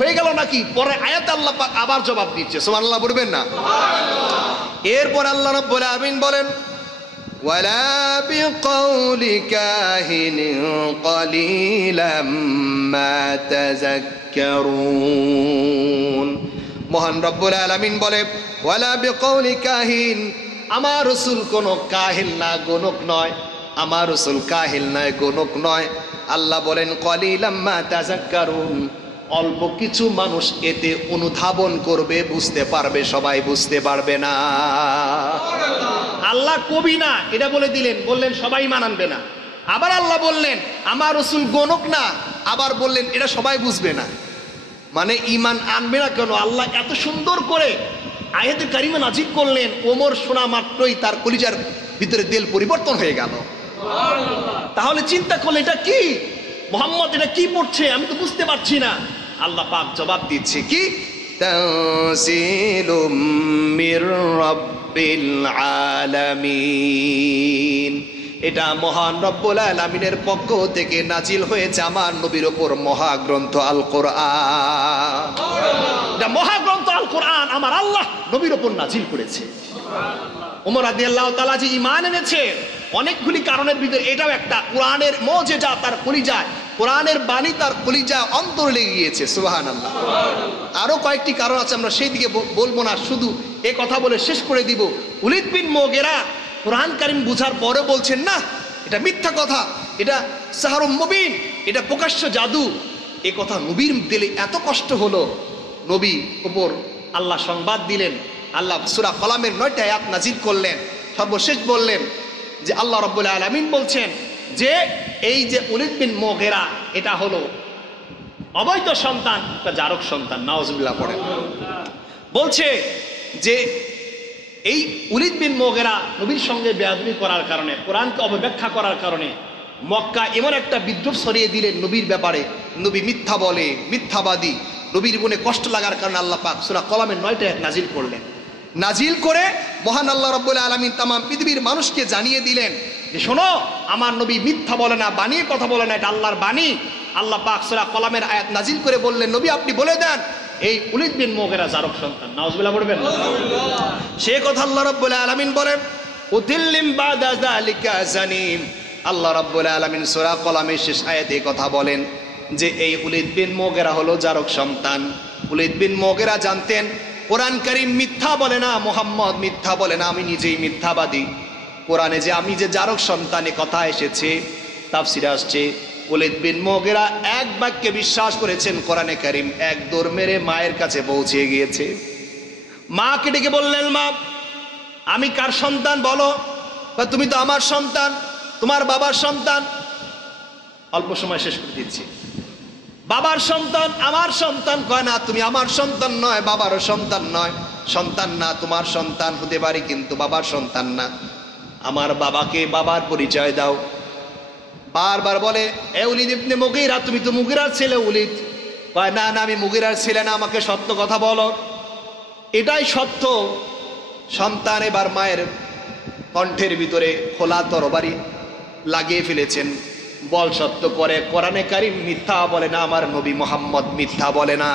হয়ে গেল নাকি? পরে আয়াতে আল্লাহ পাক আবার জবাব দিচ্ছে, সুবহানাল্লাহ বলবেন না? এরপর আল্লাহ রাব্বুল আলামিন বলেন ওয়ালা বিকাউলি কাহিনিন কলিলাম মা তাযাক্কারুন। মহান রব্বুল আলামিন বলে ওয়ালা বিকাউলি কাহিন, আমার রাসূল কোনো কাহিল না, গণক নয়। আমার রাসূল কাহিল নয়, গণক নয়। আল্লাহ বলেন কলিলাম মা তাযাক্কারুন, অল্প কিছু মানুষ এতে অনুধাবন করবে, বুঝতে পারবে, সবাই বুঝতে পারবে না। আল্লাহ কবি না এটা বলে দিলেন, বললেন সবাই মানবে না। আবার আল্লাহ বললেন আমার রাসূল গণক না, আবার বললেন এটা সবাই বুঝবে না। মানে ঈমান আনবে না কেন? আল্লাহ এত সুন্দর করে আয়াতে কারিমা নাজিল করলেন, ওমর শোনা মাত্রই তার কলিজার ভিতরে দিল পরিবর্তন হয়ে গেল। তাহলে চিন্তা করলে এটা কি? মুহাম্মদ এটা কি পড়ছে? আমি তো বুঝতে পারছি না। আল্লাহ পাক জবাব দিচ্ছে কি? তানসিলুম মির রাব্বিল আলামিন, এটা মহান রব্বুল আলামিনের পক্ষ থেকে নাজিল হয়েছে আমার নবীর উপর মহাগ্রন্থ আল কোরআন। এটা মহাগ্রন্থ আল কোরআন আমার আল্লাহ নবীর উপর নাজিল করেছে। ওমর রাদিয়াল্লাহু তাআলা যে ঈমান এনেছে অনেকগুলি কারণের ভিতরে এটাও একটা। কোরআনের মুজিজা তার কলিজায়, কোরআনের বাণী তার কলিজায় অন্তরে লেগে গিয়েছে, সুবহানাল্লাহ। আরো কয়েকটি কারণ আছে, আমরা সেই দিকে বলবো না, শুধু এই কথা বলে শেষ করে দিব। ওলীদ বিন মুগীরা কোরআন কারীম বুঝার পরে বলছেন না এটা মিথ্যা কথা, এটা সাহরুম মুবিন, এটা প্রকাশ্য জাদু। এই কথা নবীর দিলে এত কষ্ট হলো, নবী উপর আল্লাহ সংবাদ দিলেন। আল্লাহ সূরা কলামের 9টা আয়াত নাজিল করলেন। সর্বশেষ বললেন যে আল্লাহ রাব্বুল আলামিন বলছেন যে এই যে ওলীদ বিন মুগীরা এটা হলো অবৈধ সন্তান, একটা জারক সন্তান, নাউজুবিল্লাহ পড়েন। বলছে যে এই ওলীদ বিন মুগীরা নবীর সঙ্গে বেয়াদবি করার কারণে, কোরআনকে অবব্যাখ্যা করার কারণে মক্কা এমন একটা বিদ্রোহ ছড়িয়ে দিলেন নবীর ব্যাপারে। নবী মিথ্যা বলে, মিথ্যাবাদী। নবীর মনে কষ্ট লাগার কারণে আল্লাহ পাক সূরা কলামের 9টা আয়াত নাজিল করলেন। নাজিল করে মহান আল্লাহ রাব্বুল আলামিন তামাম পৃথিবীর মানুষকে জানিয়ে দিলেন যে শোনো, আমার নবী মিথ্যা বলে না, বানিয়ে কথা বলে না, এটা আল্লাহর বাণী। আল্লাহ পাক সূরা কলামের আয়াত নাজিল করে বললেন নবী আপনি বলে দেন এই ওলীদ বিন মুগীরা জারক সন্তান। নাউজুবিল্লাহ পড়বেন না? সে কথা আল্লাহ রাব্বুল আলামিন বলেন উতিল্লিম বাদা যালিকা জানিম। আল্লাহ রাব্বুল আলামিন সূরা কলামের শেষ আয়াতে কথা বলেন যে এই ওলীদ বিন মুগীরা হলো জারক সন্তান। ওলীদ বিন মুগীরা জানতেন কোরআন কারীম মিথ্যা বলে না, মুহাম্মদ মিথ্যা বলে না, আমি নিজেই মিথ্যাবাদী। কোরআনে যে আমি যে জারক সন্তানে কথা এসেছে, তাফসিরে আসছে ওলীদ বিন মুগীরা এক বাক্যে বিশ্বাস করেছেন কোরআনে কারীম, এক দৌড় মেরে মায়ের কাছে পৌঁছে গিয়েছে। মাকে ডেকে বললেন মা আমি কার সন্তান বলো? তুমি তো আমার সন্তান, তোমার বাবার সন্তান। অল্প সময় শেষ করে দিচ্ছি। বাবার সন্তান, আমার সন্তান। কয় না তুমি আমার সন্তান নয়, বাবারও সন্তান নয়, সন্তান না, তোমার সন্তান হতে পারি কিন্তু বাবার সন্তান না। আমার বাবাকে বাবার পরিচয় দাও। বারবার বলে এ ওলীদ ইবনে মুগীরা, তুমি তো মুগীরার ছেলে ওলীদ। কয় না না আমি মুগীরার ছেলে না, আমাকে সত্য কথা বলো। এটাই সত্য। সন্তান এবার মায়ের কণ্ঠের ভিতরে খোলা তরবারি লাগিয়ে ফেলেছেন। বল সত্য করে, কোরআনে কারীম মিথ্যা বলে না, আমার নবী মুহাম্মদ মিথ্যা বলে না।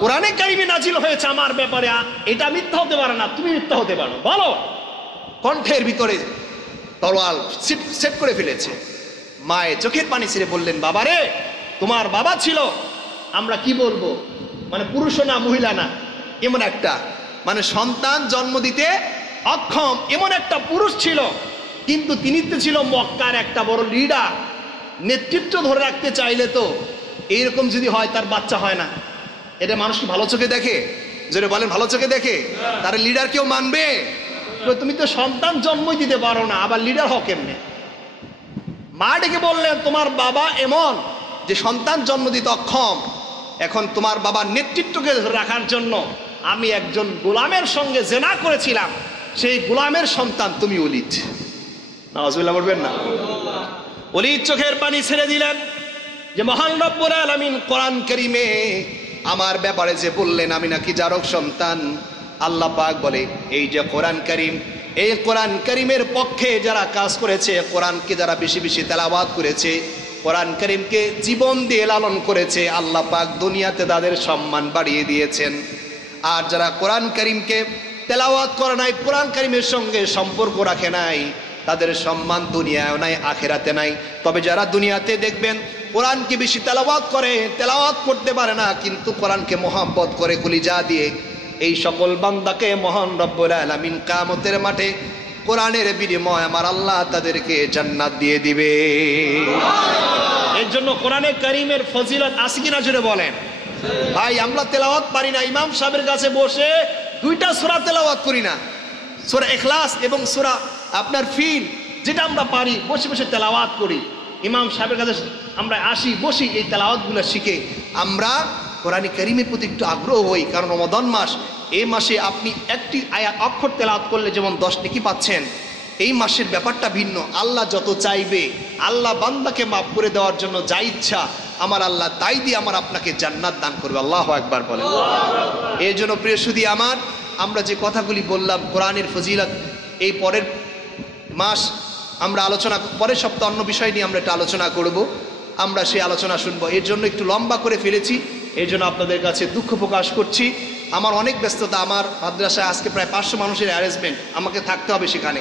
কোরআনে কারীমে নাজিল হয়েছে আমার ব্যাপারে, এটা মিথ্যা হতে পারে না, তুমি মিথ্যা হতে পারো, বলো। কণ্ঠের ভিতরে তরোয়াল সেট করে ফেলেছে। মায়ে চোখের পানি ছেড়ে বললেন বাবারে তোমার বাবা ছিল, আমরা কি বলবো, মানে পুরুষও না মহিলা না, এমন একটা মানে সন্তান জন্ম দিতে অক্ষম এমন একটা পুরুষ ছিল, কিন্তু তিনি তো ছিল মক্কার একটা বড় লিডার। নেতৃত্ব ধরে রাখতে চাইলে তো এইরকম যদি হয় তার বাচ্চা হয় না। এটা মানুষ কি ভালো চোখে দেখে? যদি বলেন ভালো চোখে দেখে, তার লিডার কেউ মানবে? তুমি তো সন্তান জন্মই দিতে পারো না, আবার লিডার হও কেমনে? মা ডেকে বললেন তোমার বাবা এমন যে সন্তান জন্ম দিতে অক্ষম, এখন তোমার বাবার নেতৃত্বকে ধরে রাখার জন্য আমি একজন গোলামের সঙ্গে জেনা করেছিলাম, সেই গোলামের সন্তান তুমি ওলীদ। নাউজুবিল্লাহ বলবেন না? ওলীদ চোখের পানি ছেড়ে দিলেন যে মহান রব্বুল আলামিন কোরআন কারীমে আমার ব্যাপারে যে বললেন আমি নাকি জারক সন্তান। আল্লাহ পাক বলে এই যে কোরআন কারীম, এই কোরআন কারীমের পক্ষে যারা কাজ করেছে, কোরআনকে যারা বেশি বেশি তেলাওয়াত করেছে, কোরআন কারীমকে জীবন দিয়ে লালন করেছে, আল্লাহ পাক দুনিয়াতে তাদের সম্মান বাড়িয়ে দিয়েছেন। আর যারা কোরআন কারীমকে তেলাওয়াত করে নাই, কোরআন কারীমের সঙ্গে সম্পর্ক রাখে নাই, তাদের সম্মান দুনিয়ায় নাই, আখেরাতে নাই। তবে যারা দুনিয়াতে দেখবেন কোরআনকে বেশি তেলাওয়াত করে, তেলাওয়াত করতে পারে না কিন্তু কোরআনকে মহব্বত করে কলিজা দিয়ে, এই সকল বান্দাকে মহান রব্বুল আলামিন কিয়ামতের মাঠে কোরআনের বিনিময়ে আমার আল্লাহ তাদেরকে জান্নাত দিয়ে দিবে। এর জন্য কোরআনে কারীমের ফজিলত আছে কিনা জুড়ে বলেন। ভাই আমরা তেলাওয়াত পারি না, ইমাম সাহেবের কাছে বসে দুইটা সূরা তেলাওয়াত করি না, সূরা ইখলাস এবং সূরা আপনার ফিল, যেটা আমরা পারি বসে বসে তেলাওয়াত করি। ইমাম সাহেবের কাছে আমরা আসি, বসি, এই তেলাওয়াতগুলো শিখে আমরা কোরআনে কারীমের প্রতি একটু আগ্রহ হই। কারণ রমাদান মাস, এই মাসে আপনি একটি আয়াত অক্ষর তেলাওয়াত করলে যেমন 10 নেকি পাচ্ছেন, এই মাসের ব্যাপারটা ভিন্ন। আল্লাহ যত চাইবে, আল্লাহ বান্দাকে মাফ করে দেওয়ার জন্য যা ইচ্ছা আমার আল্লাহ তাই দিয়ে আমার আপনাকে জান্নাত দান করবে। আল্লাহু আকবার বলেন। এই জন্য প্রিয় সুধী আমার, আমরা যে কথাগুলি বললাম কোরআনের ফজিলত, এই পরের মাস আমরা আলোচনা, পরের সপ্তাহ অন্য বিষয় নিয়ে আমরা একটা আলোচনা করব, আমরা সেই আলোচনা শুনবো। এর জন্য একটু লম্বা করে ফেলেছি, এই জন্য আপনাদের কাছে দুঃখ প্রকাশ করছি। আমার অনেক ব্যস্ততা, আমার মাদ্রাসায় আজকে প্রায় 500 মানুষের অ্যারেঞ্জমেন্ট, আমাকে থাকতে হবে সেখানে।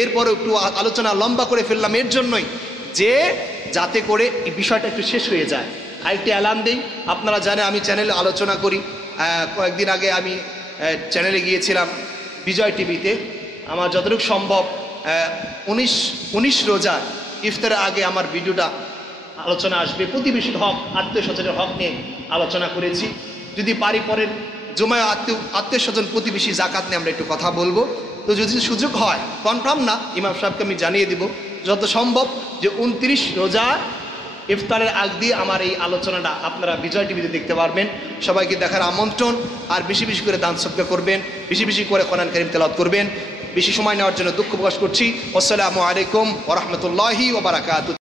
এরপরে একটু আলোচনা লম্বা করে ফেললাম এর জন্যই যে যাতে করে এই বিষয়টা একটু শেষ হয়ে যায়। আরেকটি অ্যালার্ম দিই, আপনারা জানেন আমি চ্যানেলে আলোচনা করি। কয়েকদিন আগে আমি চ্যানেলে গিয়েছিলাম বিজয় টিভিতে। আমার যতটুকু সম্ভব 19 রোজা ইফতারের আগে আমার ভিডিওটা আলোচনা আসবে। প্রতিবেশীর হক, আত্মীয় স্বজনের হক নিয়ে আলোচনা করেছি। যদি পারি পরের জুমায় আত্মীয় স্বজন প্রতিবেশী জাকাত নিয়ে আমরা একটু কথা বলবো। তো যদি সুযোগ হয়, কনফার্ম না, ইমাম সাহেবকে আমি জানিয়ে দিব যত সম্ভব যে 29 রোজা ইফতারের আগ দিয়ে আমার এই আলোচনাটা আপনারা বিজয় টিভিতে দেখতে পারবেন। সবাইকে দেখার আমন্ত্রণ। আর বেশি বেশি করে দান সদকা করবেন, বেশি বেশি করে কোরআন কারীম তেলাওয়াত করবেন। বেশি সময় নেওয়ার জন্য দুঃখ প্রকাশ করছি। আসসালামু আলাইকুম ওয়া রাহমাতুল্লাহি ওয়া বারাকাতুহু।